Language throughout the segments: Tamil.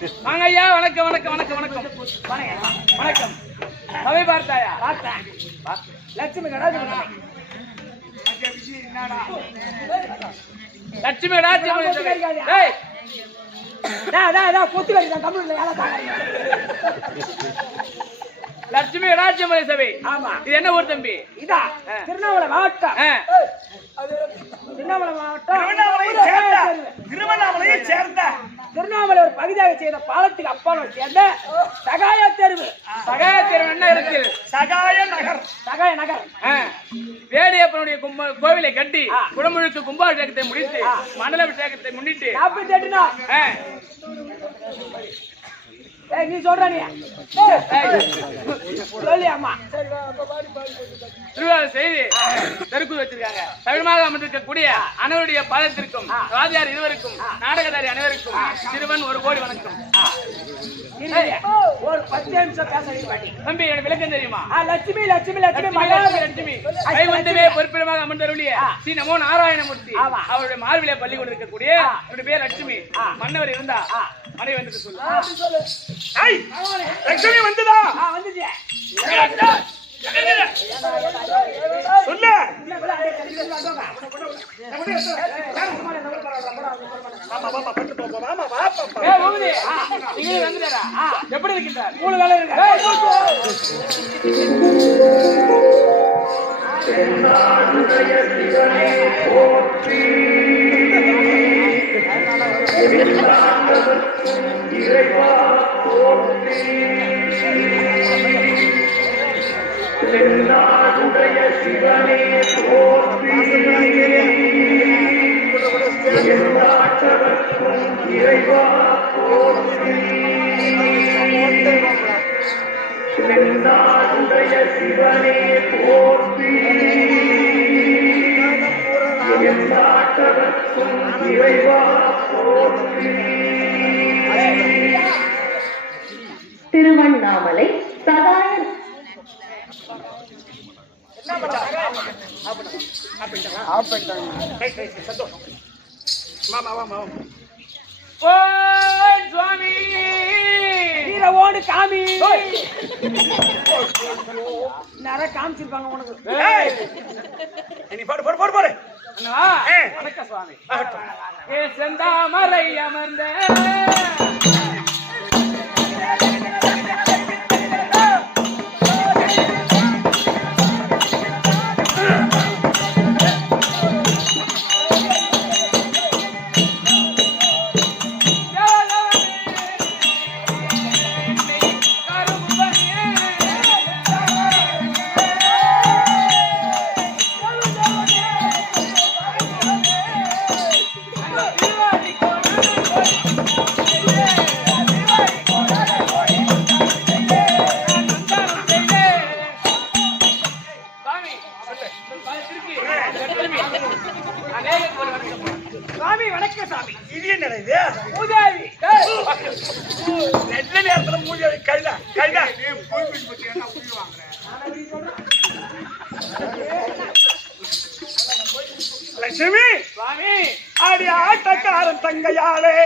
வாங்க ஐயா. வணக்கம் வணக்கம் வணக்கம் வணக்கம் வணக்கம். சபை பார்த்தாயா? பார்த்தேன். லட்சுமி கடாஜி லட்சுமி கடாஜி லட்சுமி ராஜ்யமலை சபை. ஆமா. இது என்ன ஊர் தம்பி? இதா திருவண்ணாமலை மாவட்டம். திருவண்ணாமலை மாவட்டம் திருவண்ணாமலையை சேர்ந்த திருவண்ணாமலை ஒரு பகுதியாக செய்த பாலத்துக்கு அப்பால சேர்ந்த சகாய தெருவு. சகாய தெருவு என்ன இருக்கு? சகாய நகர். சகாய நகர். வேடியப்பனுடைய கோவிலை கட்டி குடமுழுக்கு கும்பாபிஷேகத்தை முடித்து மண்டலாபிஷேகத்தை முன்னிட்டு நீ சொல்ற நீ சொல்லியாமா திருவிழா செய்து தெருக்கூர் வச்சிருக்காங்க. தமிழமாக அமர்ந்திருக்கக்கூடிய அனைவருடைய பாதத்திற்கும் ராஜார் இருவருக்கும் நாடகதாரி அனைவருக்கும் சிறுவன் 1 கோடி வணக்கம். ஒரு 10 நிமிஷம் பேச தம்பி. எனக்கு விளக்கம் தெரியுமா? லட்சுமி லட்சுமி லட்சுமி லட்சுமி கைவந்தவே பொறுப்பிடமாக அமர்ந்தருளிய ஸ்ரீ நமோ நாராயணமூர்த்தி அவருடைய மார்பிலே பள்ளி கொண்டிருக்கக்கூடிய அவருடைய பேர் லட்சுமி. மன்னவர் இருந்தா மனை வந்து சொல்லு. லட்சுமி வந்துதா? வந்துச்சு. சொல்லு. எப்படி இருக்கின்றார்? 3 வேலை இருக்கு. சென்னாடுடைய சிவனே போற்றி இறைவா போற்றி சென்னாடுடைய சிவனே போற்றி இறைவா போற்றி. திருவண்ணாமலை சகாய சுவாமி ஓடு காமி நிறைய காமிச்சிருப்பாங்க உனக்கு. வணக்கம் சுவாமி. செந்தாமரை அமர்ந்த சுவாமி வணக்கம் சாமி. இது என்ன பூஜாரி நெட்ல நேரத்துல பூஜாரி கைதா கைதா லட்சுமி சுவாமி ஆடி ஆட்டக்காரன் தங்கையாளே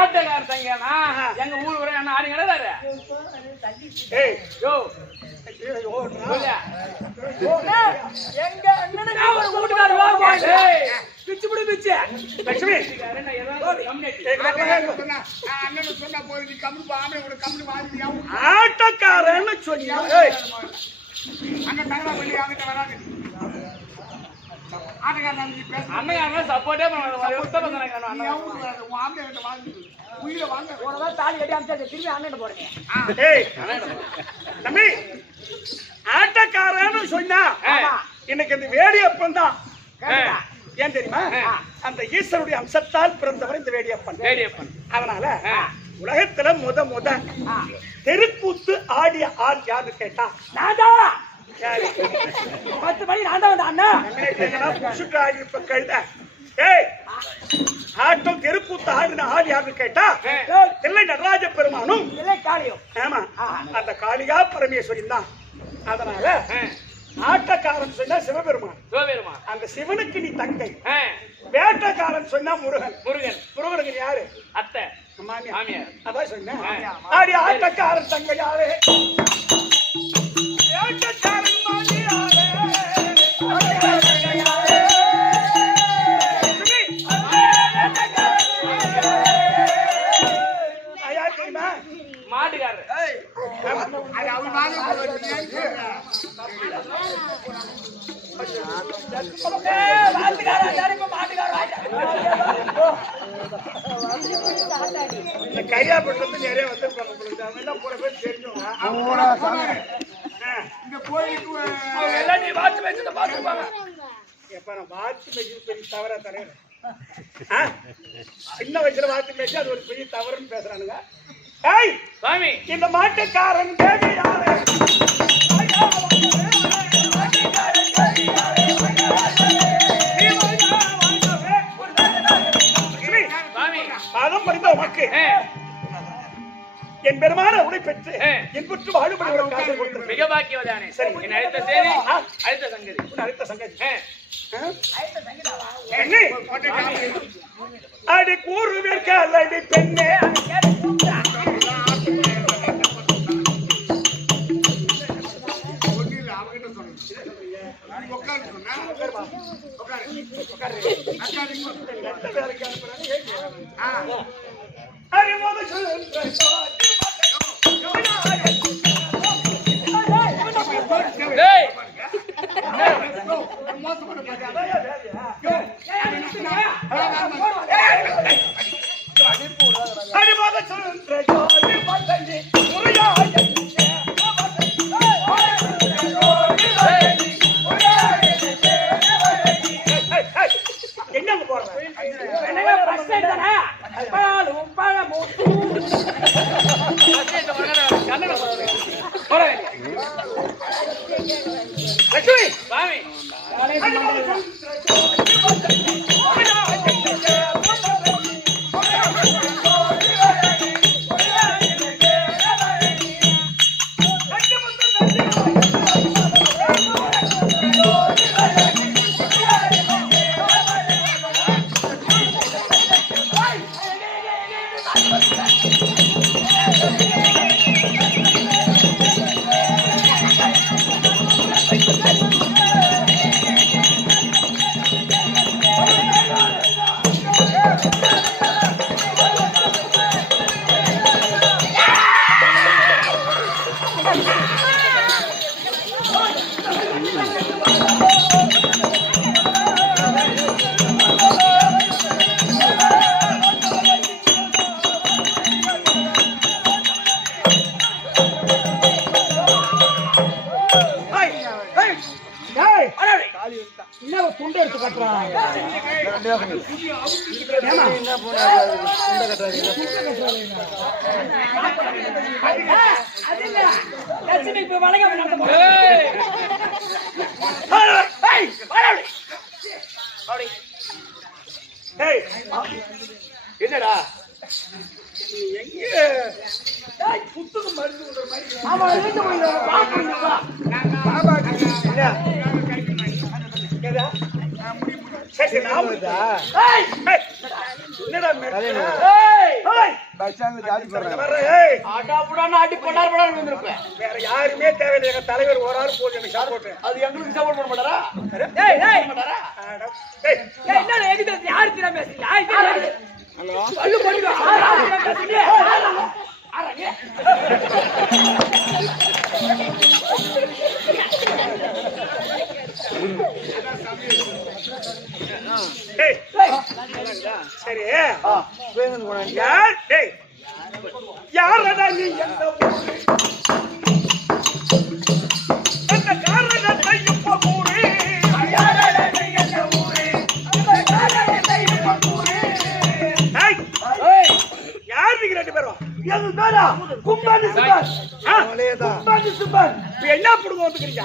ஆட்டக்கார தங்கனா எங்க ஊர் வர என்ன ஆடி கிடதாரு. எங்க பிச்சு பிடி பிச்சு லட்சுமி ஆட்டக்காரன்னு சொன்னியா அங்க தகவல் பண்ணி அவங்கிட்ட வராது. அண்ணன் சப்போர்ட்டே உயிரை வாங்க ஒரு தாலி கட்டி அமைச்சா திரும்பி அண்ணன் போறேன். தம்பி ஆட்டக்காரன்னு சொன்னா எனக்கு இந்த வேடியப்பன் தான் ஏன் தெரியுமா? அந்த ஈஸ்வருடைய அம்சத்தால் பிறந்தவர் இந்த வேடியப்பன். அதனால உலகத்துல முத தெருக்கூத்து ஆடிய ஆள் யாரு கேட்டா நான்தான். 10 மணி நான் தான் வந்தேன் அண்ணா. ஆட்டம் தெருக்கூத்து ஆடின ஆள் யாருன்னு கேட்டா தில்லை நடராஜ பெருமானும் காளியும். ஆமா, அந்த காளிகா பரமேஸ்வரி தான். அதனால ஆட்டக்காரன் சொன்னா சிவபெருமான், அந்த சிவனுக்கு நீ தங்கை. வேட்டக்காரன் சொன்னா முருகனுக்கு யாரு? அத்தை, மாமியார். அதான் சொன்னேன். ஆடி ஆட்டக்காரன் தங்கை யாரு? வேட்டக்காரன் மாமியாரே. ஐயா தெரியுமா? மாட்டுக்காரர். கையாப்பட்டு நிறைய வந்திருப்பாங்க. பூரா பேர் தெரிஞ்சவங்க. இந்த கோயிலுக்கு எல்லாம் நீ வாட்சி வச்சு பாத்துருப்பாங்க. எப்ப நான் வாட்சி வச்சு பெரிய தவறா தரேன். சின்ன வயசுல வாட்சி வச்சு அது ஒரு பெரிய தவறுன்னு பேசுறானுங்க. ஏய் சாமி, இந்த மாட்டுக்காரன் தேவி யாரு? பாதம் பறிந்த உமக்கு என் பெருமான உடை பெற்று என்புற்று வாழும்படி ஒரு காசை கொடுத்து மிக பாக்கியவதானே. சரி, என் அடுத்த செய்தி, அடுத்த சங்கதி. அடி கூறுவீர்கள் அடி பெண்ணே. என்னடா எங்க புத்துக்கு மருந்து வேற யாருமே தேவையில்லை. எங்க தலைவர் ஒரு ஆள் போது எனக்கு சப்போர்ட். அது எங்களுக்கு சப்போர்ட் பண்ண மாட்டாரா? யாரு தினம் பேசுறீங்க? சரி, யாரடா நீ? எந்த ஊரு? அந்த காரணத்தை இப்ப ஊரு. யாரடா நீ? எந்த ஊரு? எது பேரா கும்பாதி சுப்பர் கும்பாதி சுப்பர் இப்ப என்ன புடுங்க வந்துக்கிறீங்க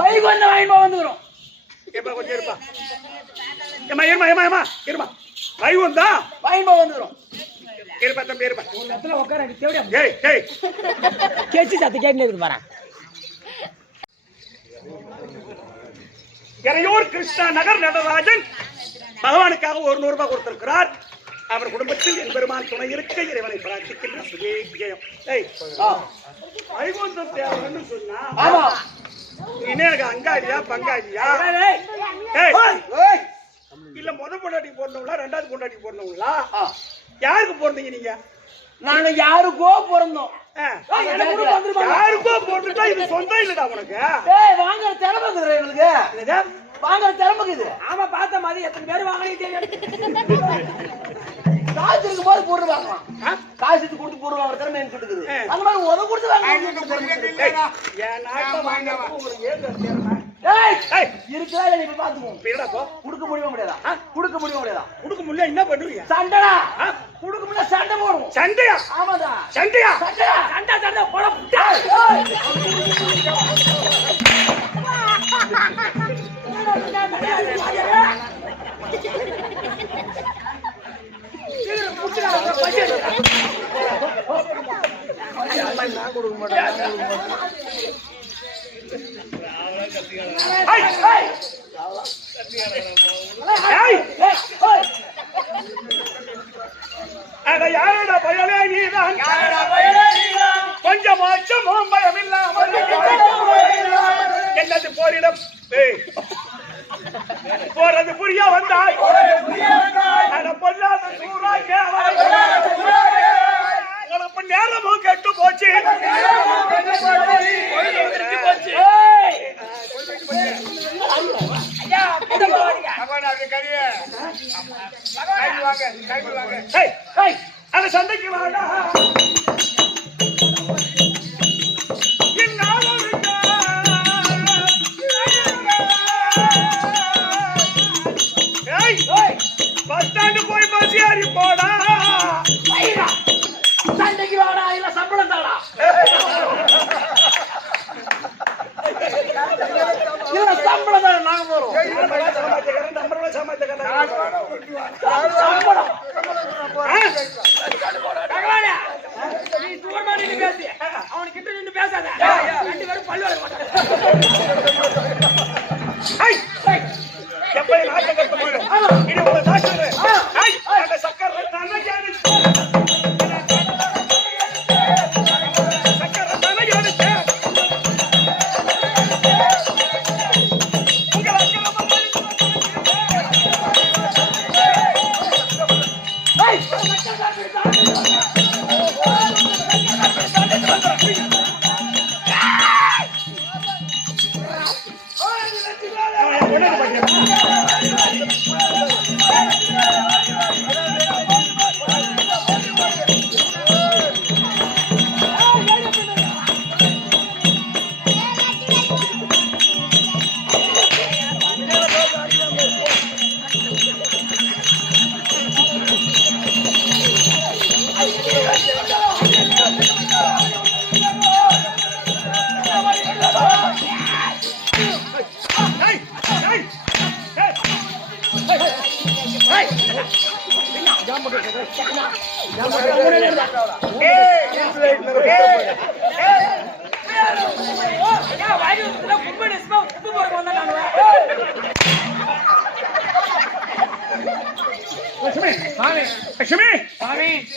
பைக் வந்து வாங்கிட்டு வந்துக்கிறோம். எப்ப கொஞ்சம் இருப்பா இருமா பை வந்தா வாங்கிட்டு வந்துக்கிறோம். இருப்பா தம்பி இருப்பா ஒரு இடத்துல உட்கார தேவையா ஏய் ஏய் கேச்சு சத்து கேட்டு இருக்கு பாரு. இறையூர் கிருஷ்ணா நகர் நடராஜன் பகவானுக்காக 100 ரூபாய் கொடுத்திருக்கிறார். அவர் குடும்பத்தில் என் பெருமான் துணை இருக்க இறைவனை பிரார்த்திக்கின்ற சுகே விஜயம். வைகுந்தம் தேவைன்னு சொன்னா ஆமா இனே எனக்கு அங்காடியா பங்காடியா இல்ல பொண்டாட்டி போடணுங்களா ரெண்டாவது பொண்டாட்டி போடணுங்களா யாருக்கு போறீங்க நீங்க? நாங்க யாருக்கோ பிறந்தோம். யாருக்கோ போட்டுட்டா இது சொந்தம் இல்லடா உனக்கு. வாங்குற திறமை இருக்குது எங்களுக்கு. வாங்குற திறமை இருக்குது. ஆமா பார்த்த மாதிரி எத்தனை பேர் வாங்கினீங்க காசு இருக்கும் போது பொருள் வாங்கலாம். காசு கொடுத்து பொருள் வாங்குற திறமை எனக்கு இருக்குது. அந்த மாதிரி உதவி கொடுத்து வாங்க இருக்கா இல்ல இப்ப பாத்துக்குவோம். கொடுக்க முடியாதா? கொடுக்க முடியாதா? கொடுக்க முடியல என்ன பண்ணுவீங்க? சண்டைடா. கொடுக்க முடியல சண்டை போடுவோம். சண்டையா? ஆமாடா. சண்டையா? சண்டை போட யாரடா பயலே நீதான் கொஞ்சமாச்சும் பயமில்லாமல் என்னது போரிடம் போறது புரிய வந்தாய் பொல்லாத சூறாய் நேரமும் கெட்டு போச்சு. அந்த சந்தைக்கு வாடா பஸ் ஸ்டாண்டு போய் பஸ் ஏறி போடா. சண்டைக்கு வாடா இல்ல சம்பளம் தாடா. இல்ல சம்பளம் தானே நாங்க போறோம். சம்பளம் பகவானே நீ தூரமா நின்னு பேசி அவன் கிட்ட நின்னு பேசாத. ரெண்டு பேரும் பல்லு வர மாட்டாங்க. எப்படி நாட்டை கட்ட போறேன் இது உங்க தாக்கல் அந்த சக்கரை தானே சக்கரை தானே யோசிச்ச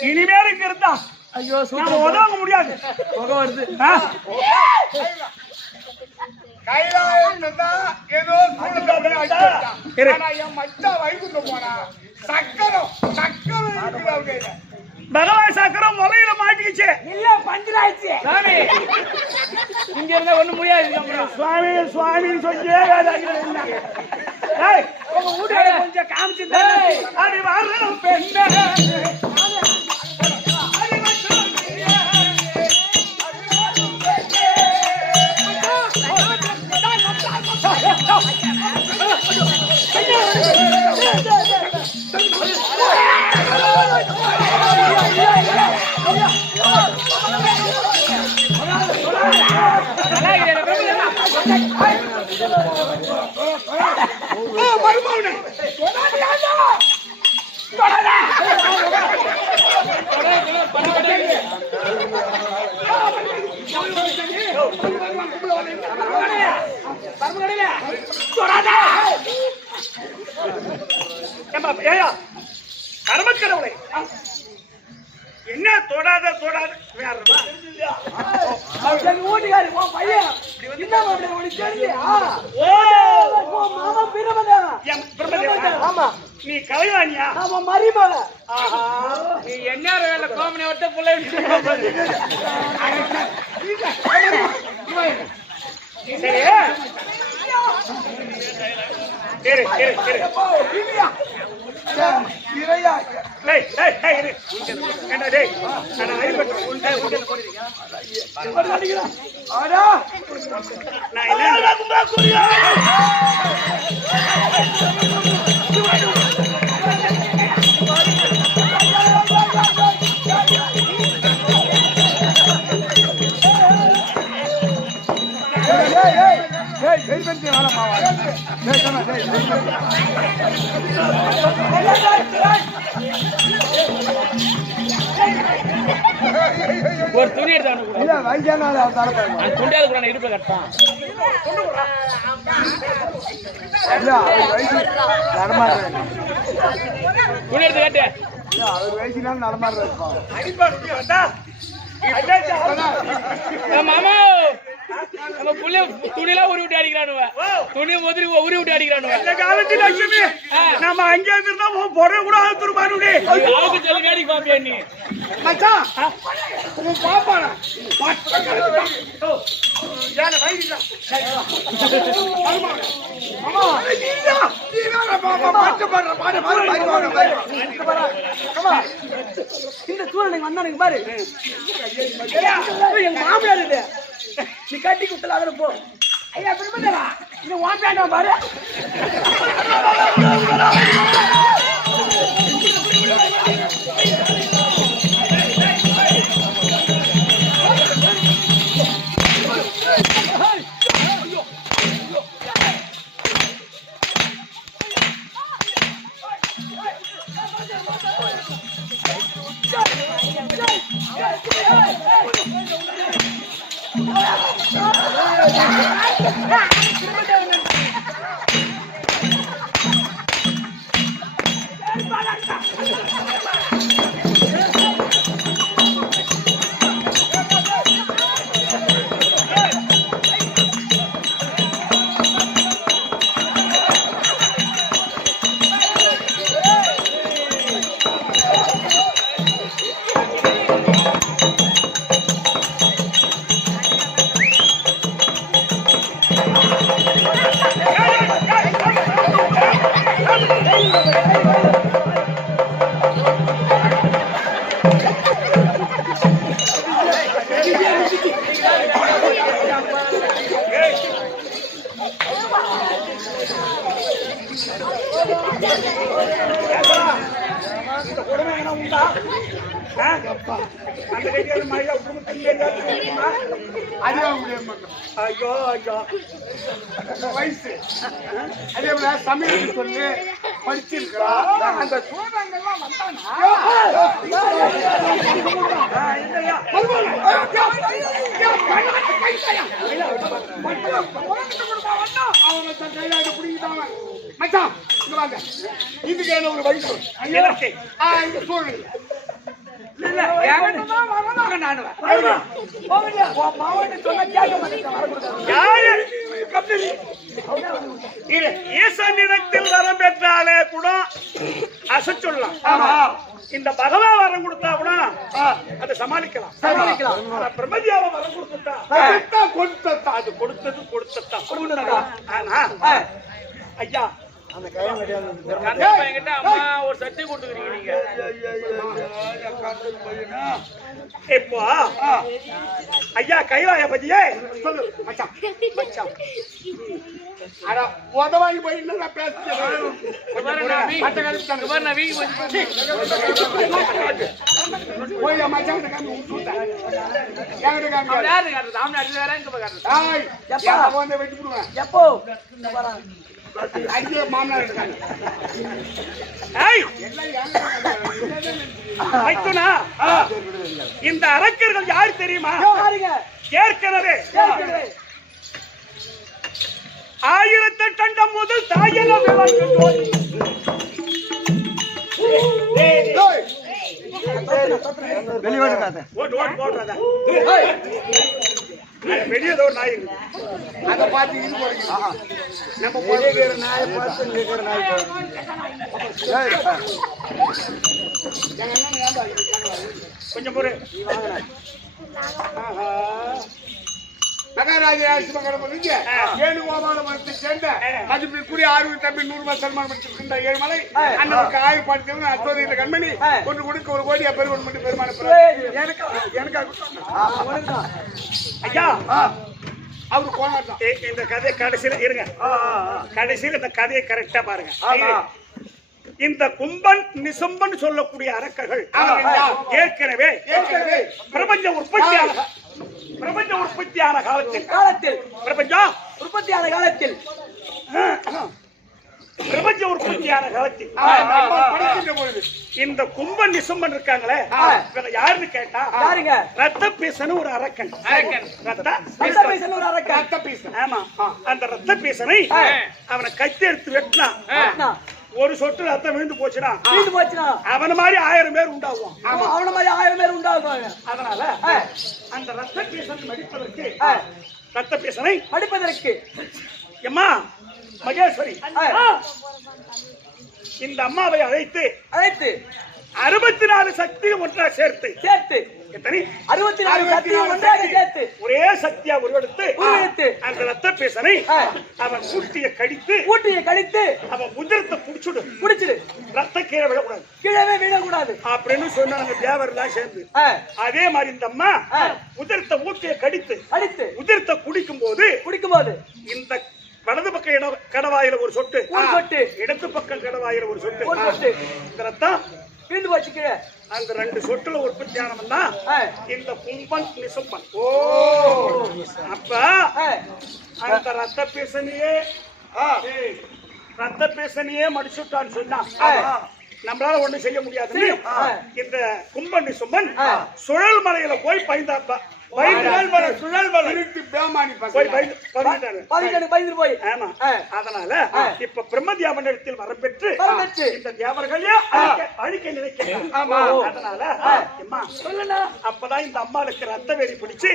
இனிமேலுக்கு இருந்தா ஐயோ நாம உதவ முடியாது. புகை வருது. கைலாயம் ஏதோ என் மச்சா வைகுண்ட போனா சக்கரம் பகவான் சக்கரம் முலையில மாட்டிக்கிச்சு. இல்ல பஞ்சராயிடுச்சு. சாமி இங்க இருந்தா ஒண்ணு முடியாது. சுவாமி சுவாமின்னு சொல்லியே உங்க வீட்டுல கொஞ்சம் காமிச்சு அது வர பெண்ண மருமகனே கர்மக்கடவுளை என்ன தொடாத தொடாத ஊட்டிக்காரு பையன் என்ன உனக்கு தெரியும் மாமா பிரமதா ஆமா நீ கலைவாணியா ஆமா மரிமலை நீ என்ன வேலை கோமனை ஒருத்த பிள்ளை சரி ஒரு துணி எடுத்தானு துண்டியாவது கூட இடுப்புல கட்டான் துணி எடுத்து கட்டு மாமா நம்ம புள்ள துணிலாம் உரி விட்டு அடிக்கிறானுவ துணி முதல் உரி விட்டு அடிக்கிறானுவ லட்சுமி நம்ம அங்கே இருந்தா பொடவை கூட ஆத்துருமானுடி யாருக்கு சொல்லி அடிக்க பாப்பியா நீ மச்சான் உன் பாப்பானா யானை வைரிடா மாமா நீங்க பாப்பா பாட்டு பாடுற பாடு இந்த சூழ்நிலை வந்தானுங்க பாரு எங்க மாமியார் இது நீ கட்டி குத்தல அதுல போ ஐயா பிரம்மதேவா இது வாண்டாண்டா பாரு ஐயோ ஐயோ வயசு அதே போல சமையல் சொல்லி படிச்சிருக்கா அந்த சோழங்கள்லாம் மச்சான் இங்க வாங்க இதுக்கு என்ன ஒரு வயசு இந்த சூழ்நிலை ஈசனிடத்தில் வரம் பெற்றாலே கூட அசைச்சொல்லாம் இந்த பகவான் வரம் கொடுத்தா கூட அதை சமாளிக்கலாம் பிரம்மதியாவை வரம் கொடுத்துட்டா அது கொடுத்தது கொடுத்தா ஆனா ஐயா கந்த பையன்கிட்ட அம்மா ஒரு சட்டி கொடுத்துக்கிறீங்க நீங்க. இப்போ ஐயா கைலாயபதியே சொல்லு மச்சான் மச்சான் அட உதவாங்கி போய் என்ன பேசுறேன் போய் மச்சான் காமி விட்டுட்டேன் என்கிட்ட காமி வந்து வெட்டி விடுவேன் எப்போ அடியே மாமனார் இருக்காங்க மைத்துனா இந்த அரக்கர்கள் யார் தெரியுமா? பாருங்க ஏற்கனவே 1008 முதல் தாயெல்லாம் வெளியே ஒரு நாய் இருக்கு. அதை பார்த்து இது போடுங்க நம்ம நாயை பார்த்து கொஞ்சம் பொறு. நகராஜ வேணுகோபால மரத்தை சேர்ந்த மதிப்பிற்குரிய ஆர்வம் தம்பி 100 சல்மான் படிச்சிருக்கின்ற ஏழுமலை அண்ணனுக்கு ஆயுள் பாடுத்தவங்க அசோதியில கண்மணி ஒன்று கொடுக்க 1 கோடி பெருமன் மட்டும் பெருமான எனக்கு ஐயா அவரு போனார் தான் இந்த கதை கடைசியில இருங்க. கடைசியில இந்த கதையை கரெக்டா பாருங்க. இந்த கும்பன் நிசம்பன் சொல்லக்கூடிய அரக்கர்கள் ஏற்கனவே பிரபஞ்ச உற்பத்தியான காலத்தில் பிரபஞ்சம் உற்பத்தியான காலத்தில் பிரபஞ்ச உற்பத்தியான காலத்தில் படிக்கின்ற பொழுது இந்த கும்பன் நிசம்பன் இருக்காங்களே இவங்க யாருன்னு கேட்டா யாருங்க? ரத்த பீசன் ஒரு அரக்கன். ஒரு அரக்கன். ரத்த பீஸ் ஆமா அந்த ரத்த பீசனை அவனை கத்தி எடுத்து வெட்டினா ஒரு சொட்டு ரத்தம் விழுந்து போச்சுன்னா அவன மாதிரி 1000 பேர் உண்டாகும். அவன மாதிரி 1000 பேர் உண்டாகுவாங்க. அதனால அந்த ரத்த பீசனை மடிப்பதற்கு எம்மா மகேஸ்வரி இந்த அம்மாவை அழைத்து 64 சக்தியும் ஒன்றா சேர்த்து எத்தனை 64 சக்தியும் ஒன்றாக சேர்த்து ஒரே சக்தியா உருவெடுத்து அந்த ரத்த பீசனை அவன் ஊட்டியை கடித்து அவன் உதிரத்தை புடிச்சிடு ரத்த கீழே விழக்கூடாது அப்படின்னு சொன்னாங்க தேவரெல்லாம் சேர்ந்து. அதே மாதிரி இந்த அம்மா உதிரத்தை ஊட்டியை கடித்து உதிரத்தை குடிக்கும் போது இந்த வலது பக்க கடவாயில ஒரு சொட்டு இடது பக்கம் கடவாயில ஒரு சொட்டு இந்த ரத்தம் வீந்து வச்சுக்கிற அந்த 2 சொட்டுல உற்பத்தி ஆனவன் தான் இந்த கும்பன் நிசம்பன். அப்ப அந்த ரத்த பீசனையே மடிச்சுட்டான்னு சொன்னா நம்மளால ஒண்ணும் செய்ய முடியாது. இந்த கும்பன் நிசம்பன் சுழல் மலையில போய் பயந்தாப்பா அதனால இப்ப பிரம்மதியாமன் இடத்தில் வரப்பெற்று இந்த தேவர்களே அழிக்க நினைக்கிறார். அதனால அப்பதான் இந்த அம்மாளுக்கு ரத்த வெறி பிடிச்சு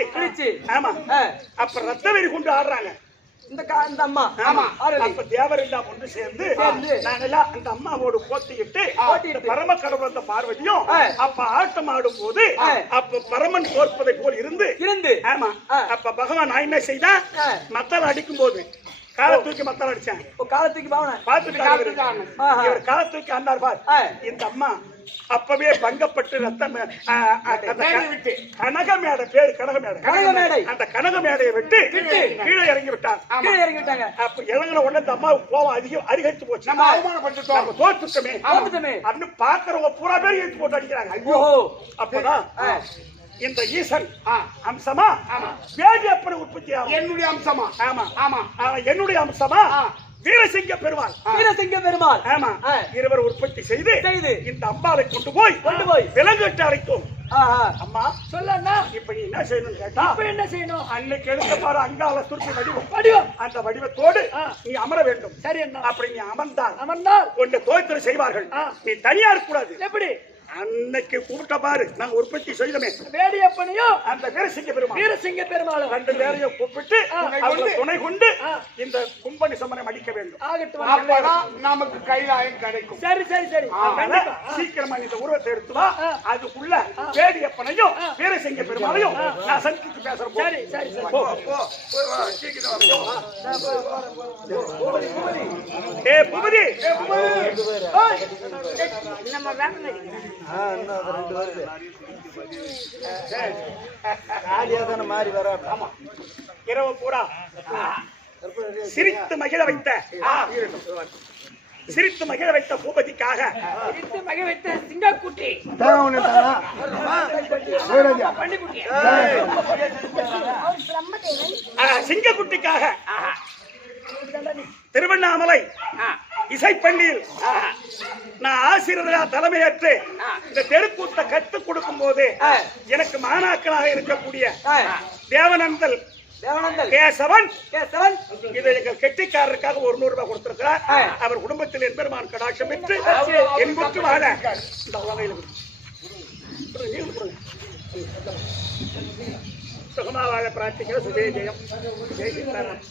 ஆமா அப்ப ரத்த வெறி கொண்டு ஆடுறாங்க இந்த அம்மா. அப்ப தேவர் எல்லாம் ஒன்று சேர்ந்து நாங்கெல்லாம் அந்த அம்மாவோடு போட்டியிட்டு பரம கடவுளத்தை பார்வதியும் அப்ப ஆட்டம் ஆடும் போது அப்ப பரமன் தோற்பதை போல் இருந்து ஆமா அப்ப பகவான் நான் என்ன செய்தா மத்தள அடிக்கும் போது காலை தூக்கி மத்தள அடிச்சான். காலத்துக்கு இவர் காலை தூக்கி ஆண்டார் பார். இந்த அம்மா அப்பவே பங்கப்பட்டு ரத்தம் கனகமேடை பேரு கனகமேடை அந்த கனகமேடையை விட்டு கீழே இறங்கி விட்டாங்க. அப்ப இறங்கின உடனே இந்த அம்மாவுக்கு கோவம் அதிகரித்து போச்சு. நம்ம தோத்துட்டோமே அப்படின்னு பாக்குறவங்க பூரா பேர் எடுத்து போட்டு அடிக்கிறாங்க. அப்பதான் இந்த ஈசன் அம்சமா வேதி அப்படி உற்பத்தி என்னுடைய அம்சமா என்னுடைய அம்சமா வீரசிங்க பெருமாள் ஆமா இருவர் உற்பத்தி செய்து இந்த அம்பாவை கொண்டு போய் விலங்குட்டு அழைத்தோம். அம்மா சொல்லண்ணா இப்ப நீ என்ன செய்யணும் கேட்டா என்ன செய்யணும்? அன்னைக்கு எடுத்த பாரு அங்கால துருக்கி வடிவம் அந்த வடிவத்தோடு நீ அமர வேண்டும். சரி அண்ணா. அப்படி நீ அமர்ந்தால் உன்னை தோய்த்தல் செய்வார்கள். நீ தனியா இருக்க கூடாது. எப்படி? அன்னைக்கு கூப்பிட்ட பாரு நாங்க உற்பத்தி செய்தோமே வேடியப்பனையும் அந்த வீரசிங்க பெருமாள் வீரசிங்க பெருமாளும் 2 பேரையும் கூப்பிட்டு அவங்க துணை கொண்டு இந்த கும்பனி சமரம் அடிக்க வேண்டும். ஆகட்டும் அப்பதான் நமக்கு கைலாயம் கிடைக்கும். சரி சரி சரி அதனால சீக்கிரமா இந்த உருவத்தை எடுத்து வா. அதுக்குள்ள வேடியப்பனையும் வீரசிங்க பெருமாளையும் நான் சந்தித்து பேசுறேன். சரி சரி சரி போ. ஏ பூபதி ஓய், நம்ம வேலை ஆமா இரவு பூரா சிரித்து மகிழ வைத்த பூபதிக்காக இட்டு மகை வைத்த சிங்கக்குட்டி பண்டிக்குட்டி சிங்கக்குட்டிக்காக திருவண்ணாமலை இசைப்பள்ளியில் நான் ஆசிரியரா தலைமையேற்று இந்த தெருக்கூத்தை கற்றுக் கொடுக்கும் போது எனக்கு மாணாக்களாக இருக்கக்கூடிய தேவனந்தல் கேசவன் இதை எங்கள் கெட்டிக்காரருக்காக ஒரு 100 ரூபாய் கொடுத்திருக்கிறார். அவர் குடும்பத்தில் எம்பெருமான் கடாட்சம் பெற்று என்புற்று வாழ இந்த வகையில் சுகமா வாழ பிரார்த்திக்கிற சுதே ஜெயம் ஜெய் சீதாராம்.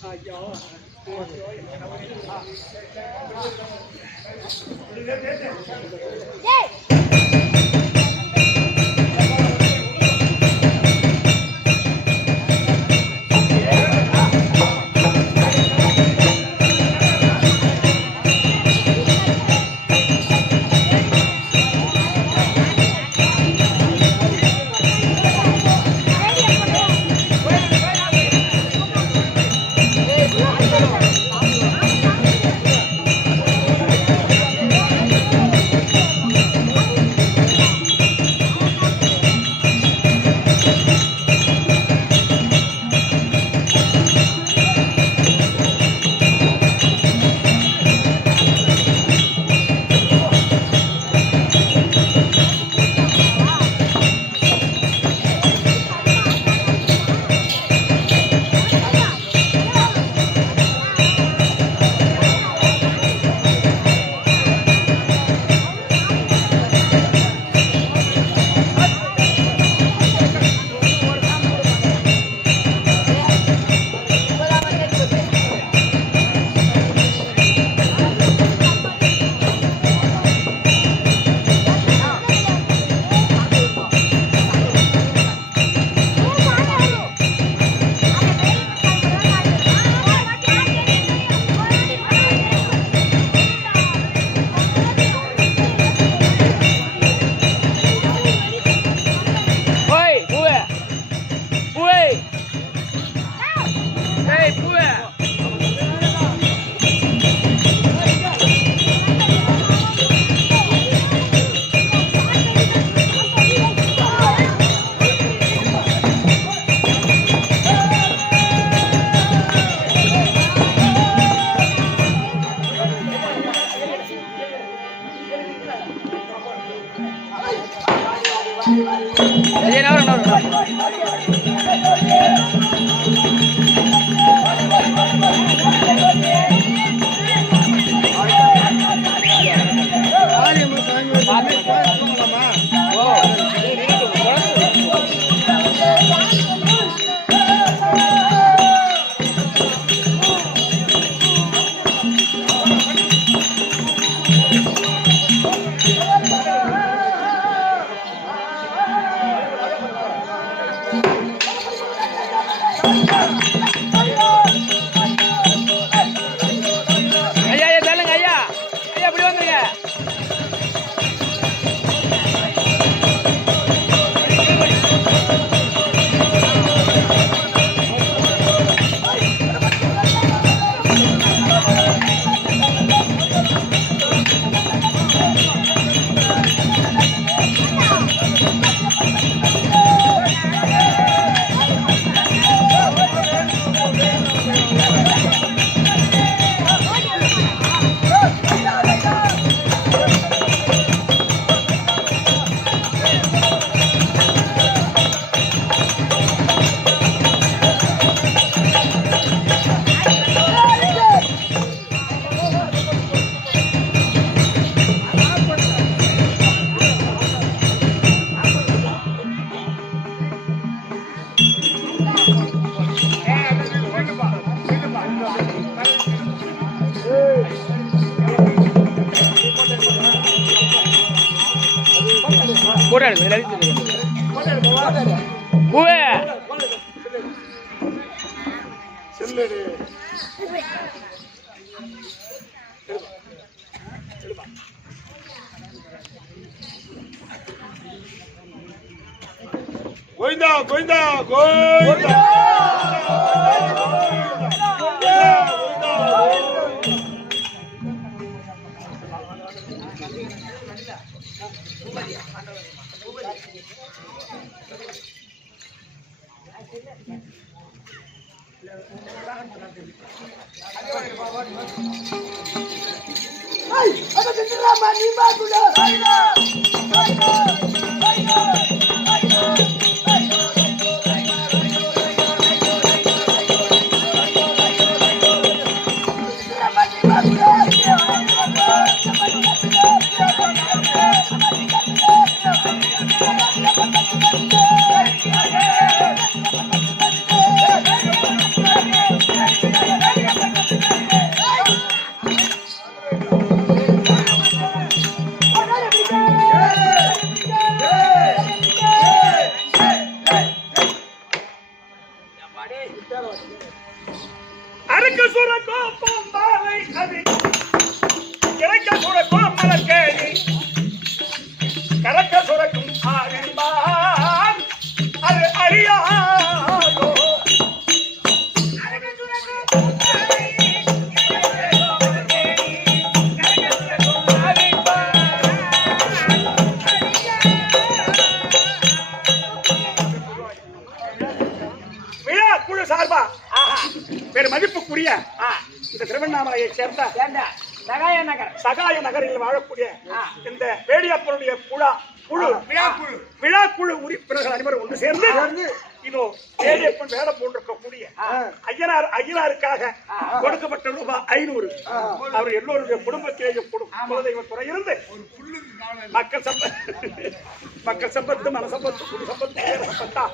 போட்டாடு எல்லாரும் பூவே செல்லடு கோவிந்தா கோவிந்தா கோவிந்தா அரக்க சுரக்கும் பொம்பாலை கவி இறக்க சுரக்கும் மலர்கேணி கரக்க சுரக்கும் ஆவின்பான் அது அறியாதோ விழா குழு சார்பா பெரும் மதிப்புக்குரிய இந்த திருவண்ணாமலையை சேர்ந்த சகாய நகரில் வாழக்கூடிய இந்த வேடியப்பனுடைய விழா குழு உறுப்பினர்கள் அனைவரும் ஒன்று சேர்ந்து இதோ வேடியப்பன் வேலை போன்றிருக்கக்கூடிய ஐயனாருக்காக கொடுக்கப்பட்ட ரூபாய் 500 அவர் எல்லோருடைய குடும்பத்திலேயும் குலதெய்வ துறை இருந்து மக்கள் சம்பத்து மனசம்பத்து குடி சம்பத்து சம்பத்தா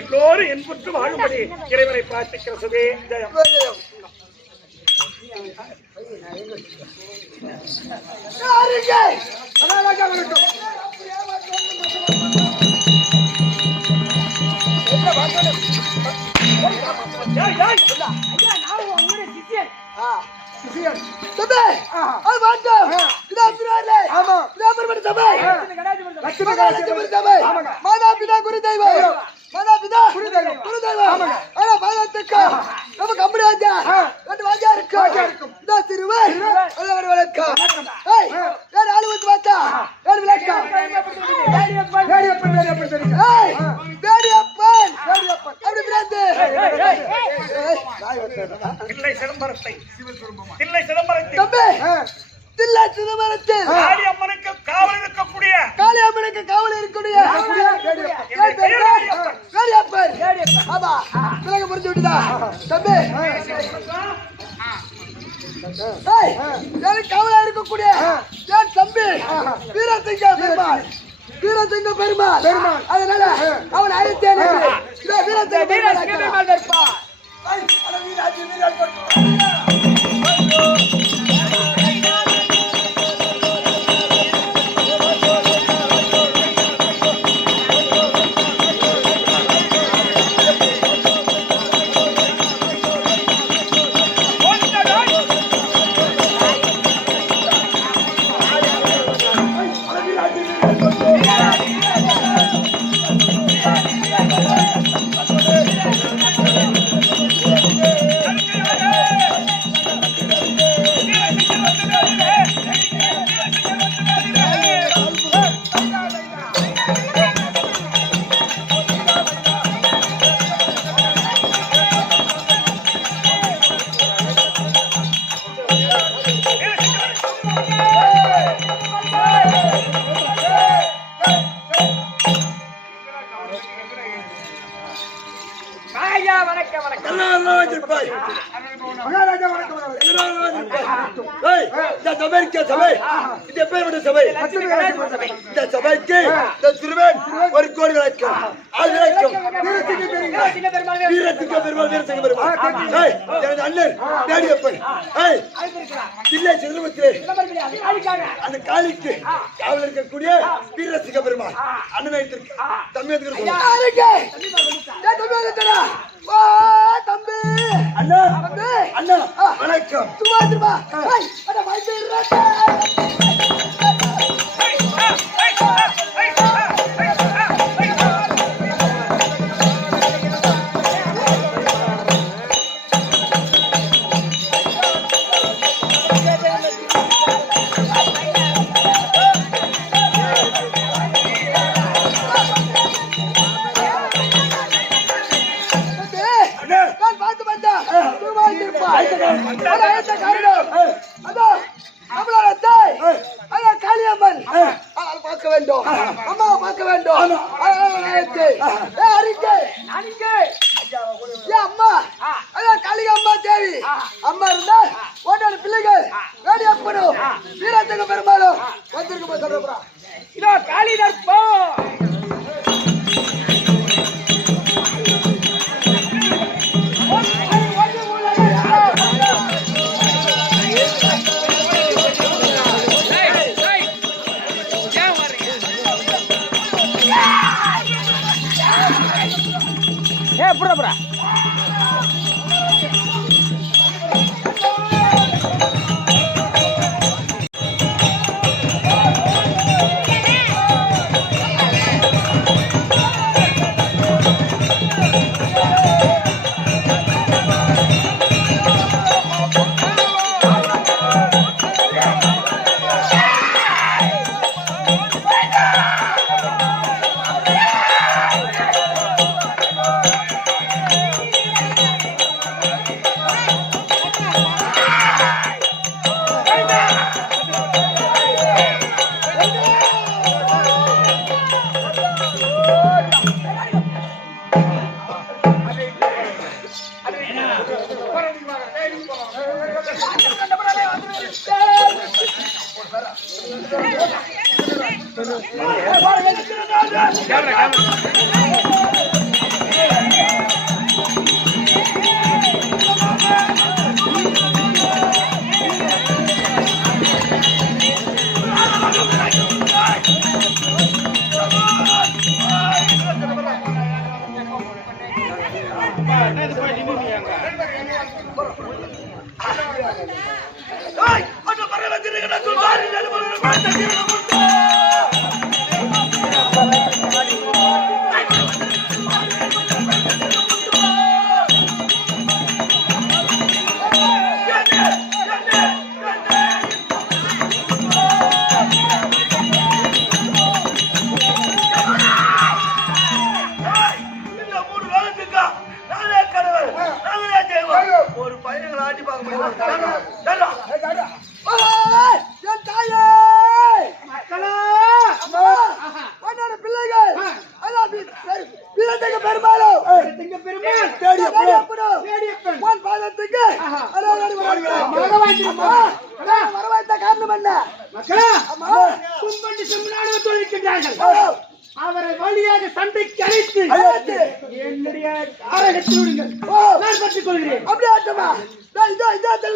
எல்லோரும் என்புற்று வாழும்படி இறைவனை பிரார்த்திக்கிற சுதே ஜெயம். மாதா பிதா குரு தெய்வம் நமக்கு அப்படி வாஜா இருக்கும் திருவர் வணக்கம் ஆளு வந்து பார்த்தா விளக்கம் தில்லை சிதம்பரத்தில் காளியம்மனுக்கு காவல் இருக்கக்கூடிய ஆமா விலக புரிஞ்சு விட்டுதா தம்பி காவலா இருக்கக்கூடிய தம்பி வீரசிங்க பெருமாள் அதனால அவன் அழைத்தேன் வீரசிங்க பெருமாள் இருப்பான். சபை இந்த சபைக்கு சபை இது எப்பேற்பட்ட சபை இந்த சபைக்கு இந்த சிறுவன் ஒரு கோடி விளக்கம் ஆள் விளக்கம் வீரத்துக்கு பெருமாள் வீரத்துக்கு பெருமாள் எனது அண்ணன் தேடியப்பன் இல்லை சிறுவத்திலே அந்த காளிக்கு காவல் இருக்கக்கூடிய வீரத்துக்கு பெருமாள் அண்ணன் தம்பி தம்பி அண்ணா தம்பி அண்ணா வணக்கம் சும்மா திரும்ப காளியம்மன் பார்க்க வேண்டும் அம்மா பார்க்க வேண்டும் அம்மா அதான் காளிக அம்மா தேவி அம்மா இருந்தா ஒன்னோட பிள்ளைகள் வேடி அப்பனும் வீரத்துக்கு பெருமாளும் வந்திருக்கு சொல்றா இதோ காளி தர்ப்பம் புறா ஒரு பையனை ஆட்டி பார்க்க முடியும் பிள்ளைகள் பெருமாளும் வரவாய்த்த காரணம் என்ன அவரை வழியாக சண்டைக்கு அழைத்து என்னுடைய ஆரோக்கியத்தில் விடுங்கள் நான் கற்றுக் கொள்கிறேன் அப்படியே ஆட்டமா இதோ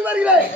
வருகிறேன்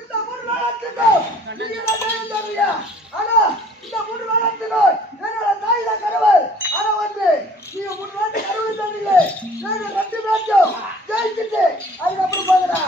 இந்த மூணு நாளத்துக்கும் நீங்க தான் தெரியுங்க. ஆனா இந்த மூணு நாளத்துக்கும் என்னோட தாய் தான் கடவுள். ஆனா வந்து நீங்க மூணு நாள் கடவுள் தந்தீங்க. நான் 2 மேட்சும் ஜெயிச்சிட்டு அதுக்கப்புறம் போகிறா.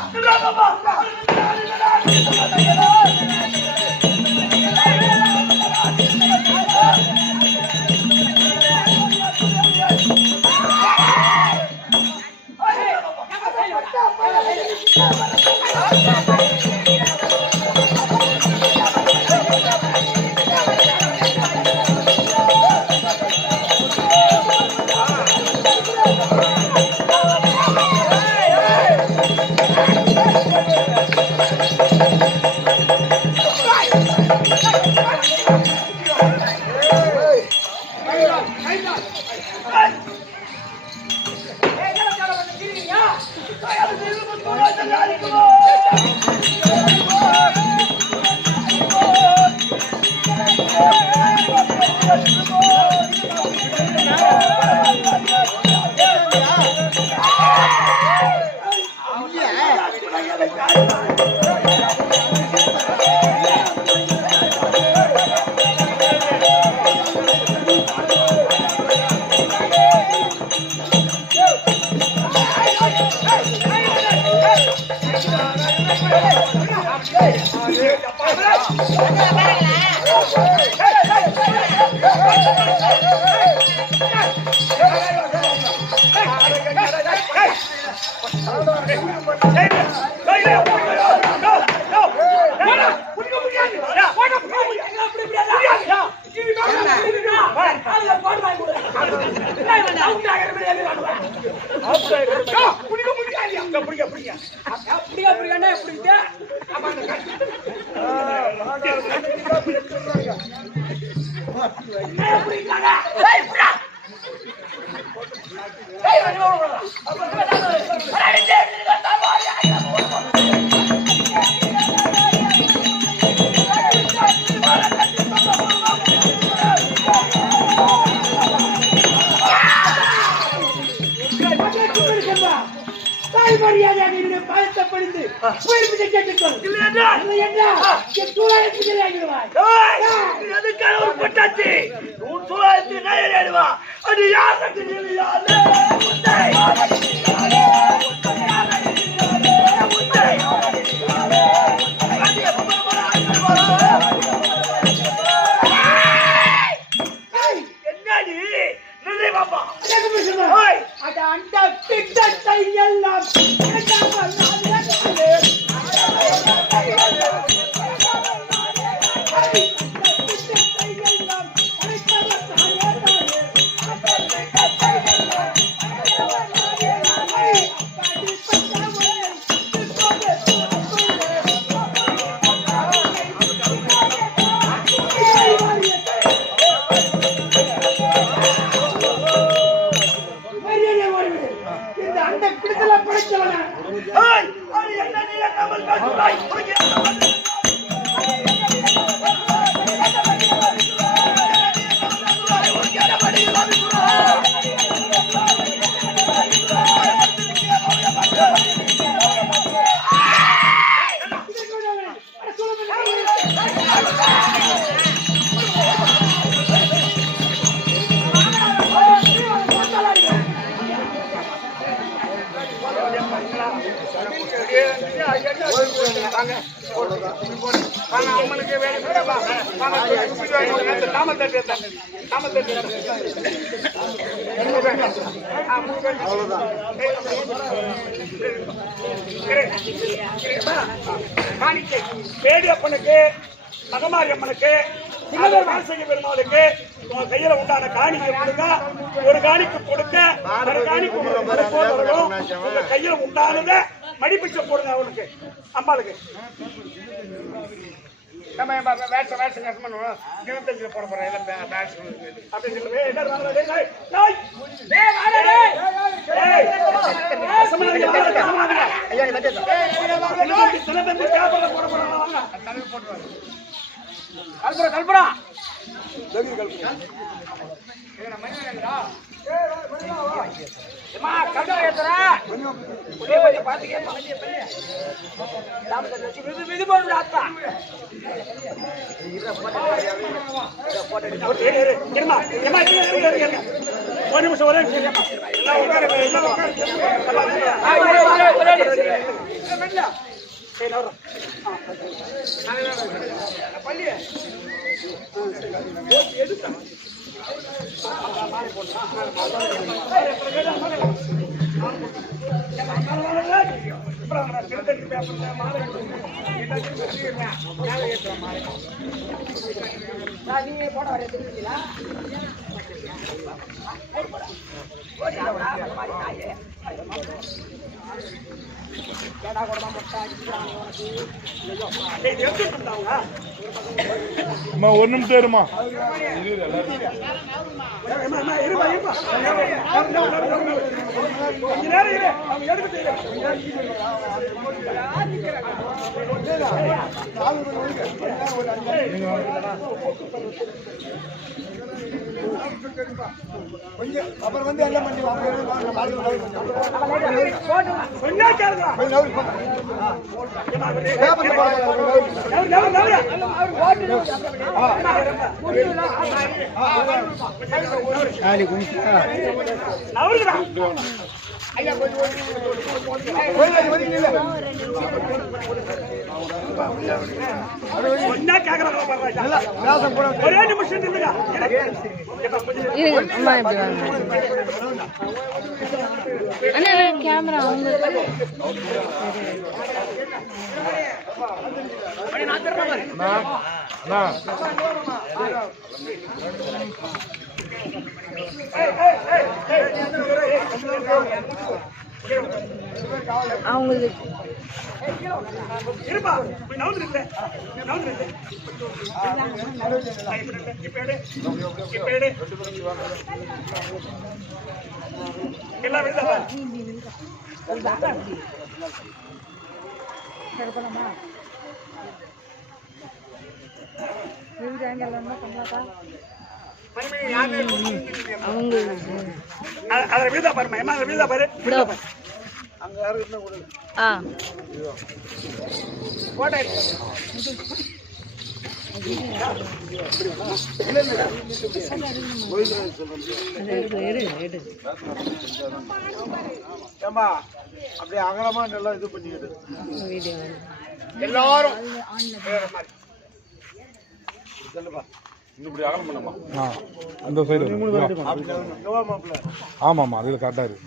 பேடியப்பனுக்கு மகமாரி அம்மனுக்கு வாசகி பெருமாளுக்கு உங்க கையில உண்டான காணிக்கை கொடுங்க. ஒரு காணிக்கு கொடுக்க ஒரு காணிக்கு வரும். உங்க கையில உண்டானத மடிப்பிச்ச போடுங்க. அவனுக்கு அம்பாளுக்கு நம்ம வேஷம் வேஷம் பண்ணுவோம். இருபத்தஞ்சுல போட போறேன் அப்படின்னு சொல்லுவே. அம்மா கல்ல ஏத்துறா புளிய கொஞ்சம் பாத்துக்கே தாமத லட்சுமி இது போடுடா அத்தா இருமா ஏமா ஒரு நிமிஷம் ஒரே நிமிஷம் எல்லாம் உட்காருங்க எல்லாம் உட்காருங்க நீ போட வர தெரியுங்களா அம்மா ஒரு நிமிஷம் இருமா கொஞ்சம் அப்புறம் வந்து எல்லாம் பண்ணி சொன்னா கேளுங்க சொன்னா கேக்குறாங்க ஒரே நிமிஷம் நில்லுங்க. அம்மா இப்படி வாங்க அண்ணா கேமரா அவங்க அவங்களுக்கு இருப்பா நவுந்துருங்க நவுந்துருங்க இப்ப எடு எல்லாம் விழுதா அதுல விழுதா பாருமா ஏமா அதுல விழுதா பாரு அங்க யாரும் இருந்தா கூட ஆ போட்டோ ஏமா அப்படியே அகலமா நல்லா இது பண்ணிக்கிட்டு வீடியோ எல்லாரும் இப்படி அகலம் பண்ணமா அந்த சைடு ஆமாம்மா அதில் கரெக்டாக இருக்கு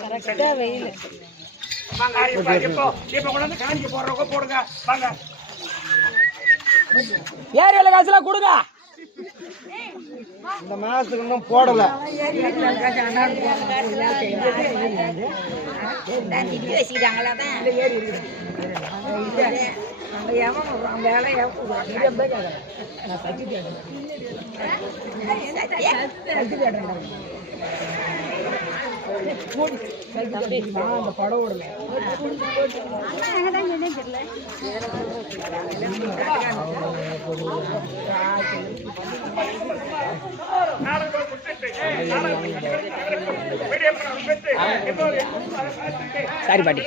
கரெக்டா வெயில் வாங்க இப்ப கொண்டு வந்து காணிக்க போடுறவங்க போடுங்க வாங்க ஏரியால காசுலாம் கொடுங்க இந்த மாசத்துக்கு இன்னும் போடல அந்த படம் விடல சாரி பாட்டி